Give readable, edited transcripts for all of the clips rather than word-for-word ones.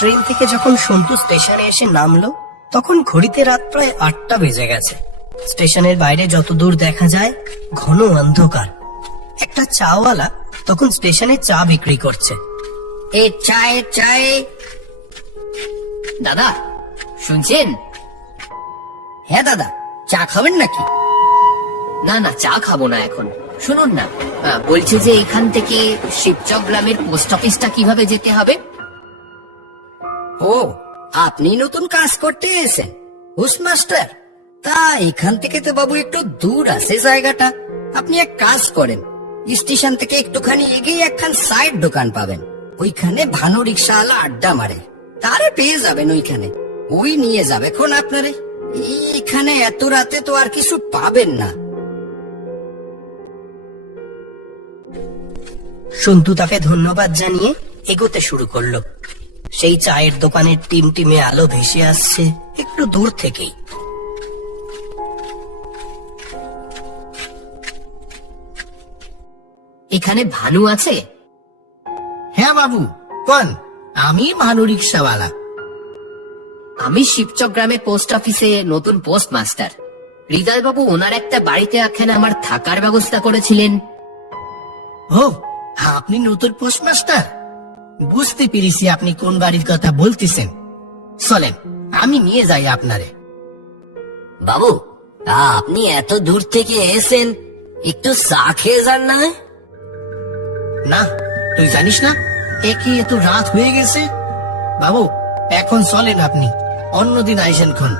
Train থেকে যখন সন্তু স্টেশনে এসে নামলো তখন ঘড়িতে রাত প্রায় 8টা বেজে গেছে। স্টেশনের বাইরে যতদূর দেখা যায় ঘন অন্ধকার। একটা চাওয়ালা তখন স্টেশনে চা বিক্রি করছে। এ চায়ে চায়ে দাদা শুনছেন? হ্যাঁ দাদা, চা খাবেন নাকি? না না, চা খাবো না এখন। শুনুন না, বলছি যে এখান থেকে শিবচক গ্রামের পোস্ট অফিসটা কিভাবে যেতে হবে? ও, আপনি নতুন কাজ করতে এসেছেন পোস্টমাস্টার? তা এখান থেকে তো বাবু একটু দূর আছে জায়গাটা। আপনি এক কাজ করেন, স্টেশন থেকে একটুখানি এগিয়ে একখান সাইড দোকান পাবেন, ওইখানে ভানো রিক্সাওয়ালা আড্ডা মারে, তারে পেয়ে যাবেন ওইখানে। ওই নিয়ে যাবে এখন আপনারে। এখানে এত রাতে তো আর কিছু পাবেন না। সন্তু তাকে ধন্যবাদ জানিয়ে এগোতে শুরু করলো। সেই চায়ের দোকানের টিমটিমে আলো ভেসে আসছে একটু দূর থেকেই। এখানে ভানু আছে? হ্যাঁ বাবু, কোন? আমি ভানু রিক্সাওয়ালা। আমি শিবচক গ্রামের পোস্ট অফিসে নতুন পোস্টমাস্টার। হৃদয় বাবু ওনার একটা বাড়িতে একখানে আমার থাকার ব্যবস্থা করেছিলেন। ও, আপনি নতুন পোস্টমাস্টার? বুঝতে পেরেছি আপনি কোন বাড়ির কথা বলতেছেন। চলেন, আমি নিয়ে যাই আপনারে। বাবু, আপনি এত দূর থেকে এসেছেন, একটু চা খেয়ে যান না? না, তুই জানিস না একই এত রাত হয়ে গেছে। বাবু, এখন চলেন, আপনি অন্যদিন আইসেন খন।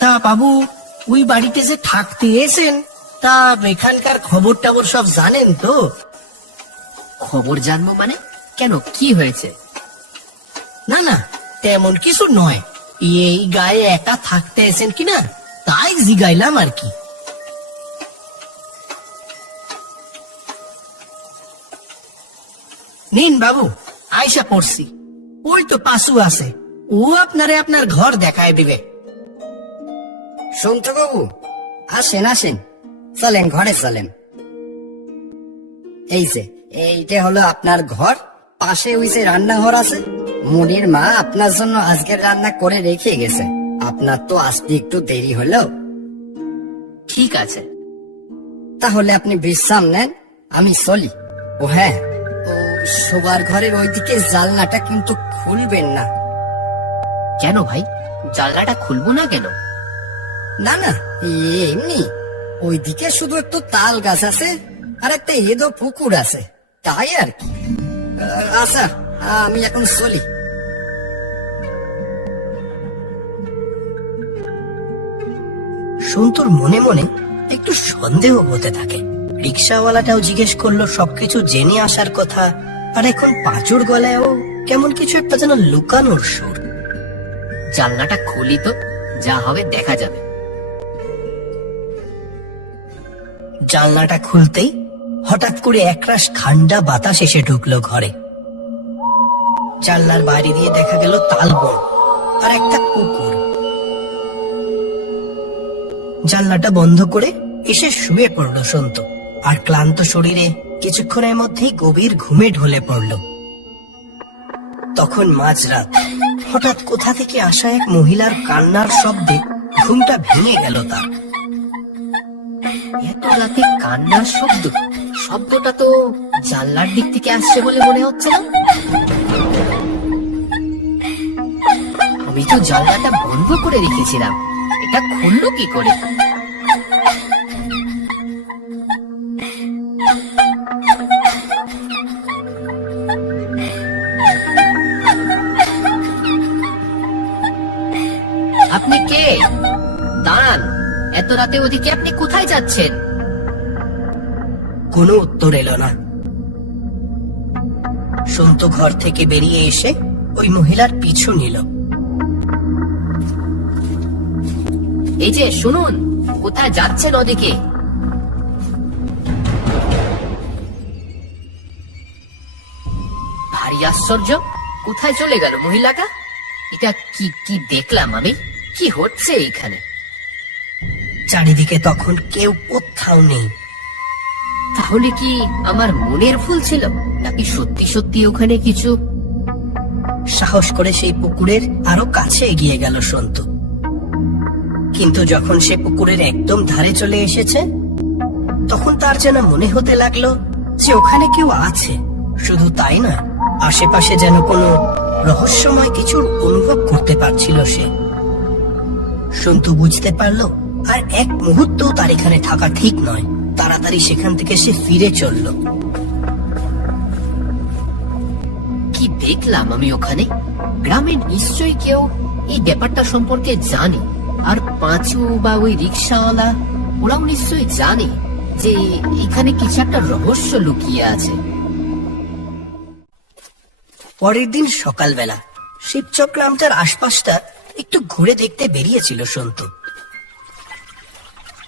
তা বাবু, ওই বাড়িতে যে থাকতে এসেন, তা এখানকার খবর টবর সব জানেন তো? খবর জানবো মানে? কেন, কি হয়েছে? না না, তেমন কিছু নয়। এই গায়ে একা থাকতে এসেন কিনা তাই জিগাইলাম আর কি। নিন বাবু, আয়সা পড়ছি। ওই তো পাশু আছে, ও আপনারে আপনার ঘর দেখায় দিবে। সন্তু বাবু, আসেন আসেন, চলেন ঘরে চলেন। এই যে এইটা হলো আপনার ঘর, পাশে ওই যে রান্নাঘর আছে। মুনির মা আপনার জন্য আজকের রান্না করে রেখে গেছে। আপনার তো আসতে একটু দেরি হলো। ঠিক আছে, তাহলে আপনি বিশ্রাম নেন, আমি চলি। ও হ্যাঁ, ও শোবার ঘরের ওইদিকে জানলাটা কিন্তু খুলবেন না। কেন ভাই, জানলাটা খুলবো না কেন? না না, এমনি ওইদিকে শুধু একটু তাল গাছ আছে আর একটা এদো পুকুর আছে, তাই আর কি। আচ্ছা, আমি এখন চলি। সন্তুর মনে মনে একটু সন্দেহ হতে থাকে। রিক্সাওয়ালাটাও জিজ্ঞেস করলো সবকিছু জেনে আসার কথা, আর এখন পাঁচুর গলায়ও কেমন কিছু একটা যেন লুকানোর সুর। জানলাটা খুলি তো, যা হবে দেখা যাবে। জানলাটা খুলতেই হঠাৎ করে একরাশ ঠান্ডা বাতাস এসে ঢুকলো ঘরে। জানলার বাইরে দিয়ে দেখা গেল তালবন আর একটা কুকুর। জানলাটা বন্ধ করে এসে শুয়ে পড়ল সন্তু, আর ক্লান্ত শরীরে কিছুক্ষণের মধ্যেই গভীর ঘুমে ঢলে পড়ল। তখন মাঝরাত। হঠাৎ কোথা থেকে আসা এক মহিলার কান্নার শব্দে ঘুমটা ভেঙে গেল তার। এত রাতে কান্নার শব্দ? শব্দটা তো জানলার দিক থেকে আসছে বলে মনে হচ্ছে না। আমি তো জানলাটা বন্ধ করে রেখেছিলাম, এটা খুললো কি করে? আপনি কে? দাঁড়ান, এত রাতে ওদিকে আপনি কোথায় যাচ্ছেন? কোনো উত্তর এলো না। সন্তু ঘর থেকে বেরিয়ে এসে ওই মহিলার পিছু নিল। এই যে শুনুন, কোথায় যাচ্ছেন ওদিকে? ভারী আশ্চর্য, কোথায় চলে গেল মহিলাটা? এটা কি কি দেখলাম আমি? কি হচ্ছে এইখানে? চারিদিকে তখন কেউ কোথাও নেই। তাহলে কি আমার মনের ভুল ছিল, নাকি সত্যি সত্যি ওখানে কিছু? সাহস করে সেই পুকুরের আরো কাছে এগিয়ে গেল সন্তু। কিন্তু যখন সে পুকুরের একদম ধারে চলে এসেছে, তখন তার যেন মনে হতে লাগলো যে ওখানে কেউ আছে। শুধু তাই না, আশেপাশে যেন কোনো রহস্যময় কিছুর অনুভব করতে পারছিল সে। সন্তু বুঝতে পারলো আর এক মুহূর্তও তার এখানে থাকা ঠিক নয়। তাড়াতাড়ি সেখান থেকে সে ফিরে চলল। কি দেখলাম আমি ওখানে? গ্রামের নিশ্চয়ই কেউ এই ব্যাপারটা সম্পর্কে জানে, আর পাঁচু বা ওই রিক্সাওয়ালা ওরাও নিশ্চয়ই জানে যে এখানে কিছু একটা রহস্য লুকিয়ে আছে। পরের দিন সকালবেলা শিবচক গ্রামটার আশপাশটা একটু ঘুরে দেখতে বেরিয়েছিল সন্তু।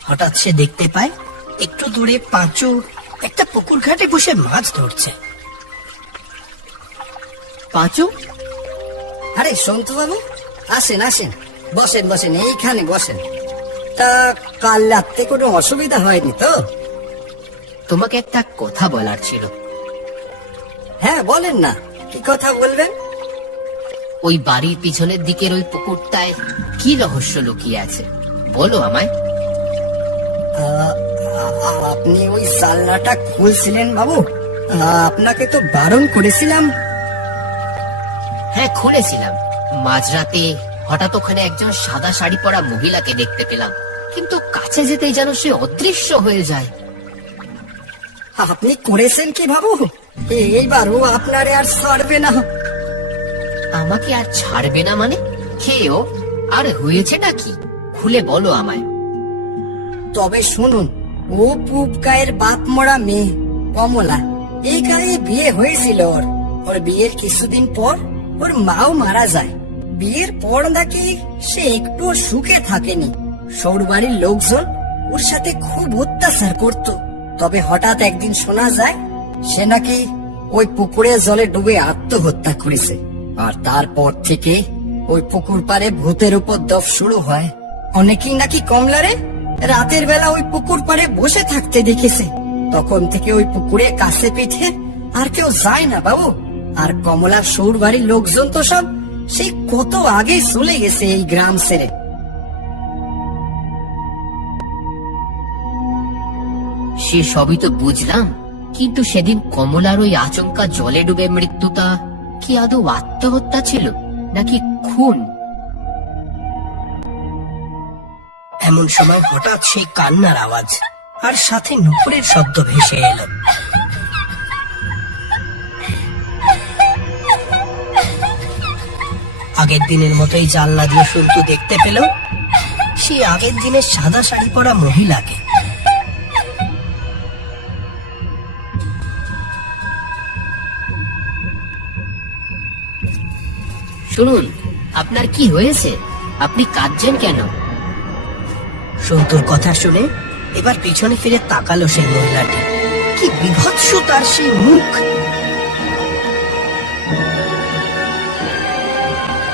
হঠাৎ সে দেখতে পায় একটু দূরে পাঁচু একটা পুকুর ঘাটে বসে মাছ ধরছে। পাঁচু, আরে সন্তু বাবু, আসেন আসেন, বসেন বসেন, এইখানে বসেন। তা কাল রাতে কোনো অসুবিধা হয়নি তো? তোমাকে একটা কথা বলার ছিল। হ্যাঁ বলেন না, কি কথা বলবেন? ওই বাড়ির পিছনের দিকের ওই পুকুরটায় কি রহস্য লুকিয়ে আছে, বলো আমায়। আপনি ওই জানলাটা খুলছিলেন বাবু? আপনাকে তো বারণ করেছিলাম। হ্যাঁ খুলেছিলাম। মাঝরাতে হঠাৎ ওখানে একজন সাদা শাড়ি পরা মহিলাকে দেখতে পেলাম, কিন্তু কাছে যেতেই যেন সে অদৃশ্য হয়ে যায়। আপনি করেছেন কি বাবু? এইবারও আপনারে আর ছাড়বে না। আমাকে আর ছাড়বে না মানে? খেয়েও আর হয়েছেটা কি, খুলে বলো আমায়। তবে শুনুন, ও পূব গায়ের বাপ মরা মেয়ে কমলা, এই গায়ে বিয়ে হয়েছিল ওর। ওর বিয়ের কিছুদিন পর ওর মাও মারা যায়। বিয়ের পর নাকি সে একটু সুখে থাকেনি। সৌরবাড়ির লোকজন ওর সাথে খুব অত্যাচার করত। তবে হঠাৎ একদিন শোনা যায় সে নাকি ওই পুকুরে জলে ডুবে আত্মহত্যা করেছে। আর তারপর থেকে ওই পুকুর পাড়ে ভূতের উপদ্রব শুরু হয়। অনেকেই নাকি কমলারে রাতের বেলা ওই পুকুর পাড়ে বসে থাকতে দেখেছে। তখন থেকে ওই পুকুরে কাছে পিঠে আর কেউ যায় না বাবু। আর কমলার সৌর বাড়ির লোকজন তো সব সেই কত আগে চলে গেছে এই গ্রাম ছেড়ে। সে সবই তো বুঝলাম, কিন্তু সেদিন কমলার ওই আচমকা জলে ডুবে মৃত্যুটা কি আদৌ আত্মহত্যা ছিল নাকি খুন? এমন সময় হঠাৎ সেই কান্নার আওয়াজ আর সাথে নুপুরের শব্দ ভেসে এলো। আগের দিনের মতোই জানলা দিয়ে সন্তু দেখতে পেল সেই আগের দিনের সাদা শাড়ি পরা মহিলাকে। শুনুন, আপনার কি হয়েছে? আপনি কাঁদছেন কেন? সন্তুর কথা শুনে এবার পিছনে ফিরে তাকালো সেই মহিলাটি। কি বিভৎস তার সেই মুখ!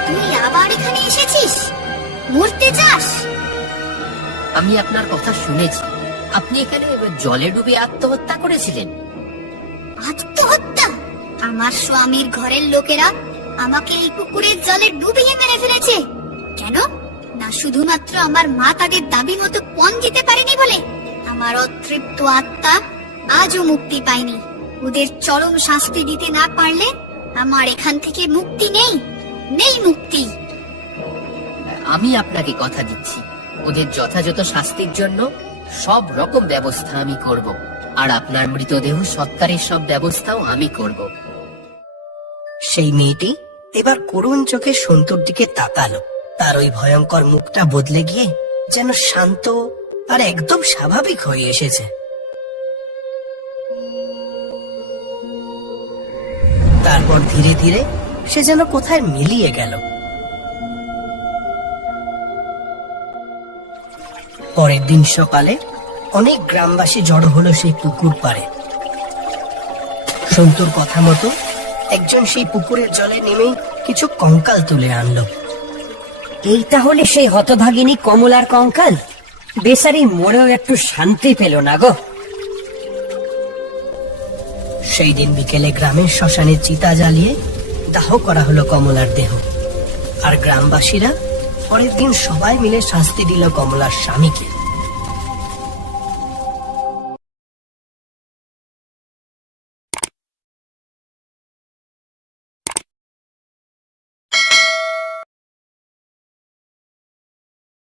তুই আবার এখানে এসেছিস? মরতে চাস? আমি আপনার কথা শুনেছি। আপনি এখানে জলে ডুবে আত্মহত্যা করেছিলেন। আত্মহত্যা? আমার স্বামীর ঘরের লোকেরা আমাকে এই পুকুরের জলে ডুবিয়ে মেরে ফেলেছে। কেন? না শুধুমাত্র আমার মা তাদের দাবি মতো পণ দিতে পারেনি বলে? আমার অতৃপ্ত আত্মা আজও মুক্তি পায়নি। ওদের চরম শাস্তি দিতে না পারলে আমার এখান থেকে মুক্তি নেই, নেই মুক্তি। আমি আপনাকে কথা দিচ্ছি, ওদের যথাযথ শাস্তির জন্য সব রকম ব্যবস্থা আমি করব, আর আপনার মৃতদেহ সৎকারের সব ব্যবস্থাও আমি করব। সেই মেয়েটি এবার করুণ চোখে সন্তুর দিকে তাকালো। তার ওই ভয়ঙ্কর মুখটা বদলে গিয়ে যেন শান্ত আর একদম স্বাভাবিক হয়ে এসেছে। তারপর ধীরে ধীরে সে যেন কোথায় মিলিয়ে গেল। পরের দিন সকালে অনেক গ্রামবাসী জড়ো হলো সেই পুকুর পাড়ে। সন্তুর কথা মতো একজন সেই পুকুরের জলে নেমে কিছু কঙ্কাল তুলে আনলো। এই তাহলে সেই হতভাগিনী কমলার কঙ্কাল। বেচারি মরেও একটু শান্তি পেল না গো। সেই দিন বিকেলে গ্রামের শ্মশানে চিতা জ্বালিয়ে দাহ করা হলো কমলার দেহ। আর গ্রামবাসীরা পরের দিন সবাই মিলে শাস্তি দিল কমলার স্বামীকে।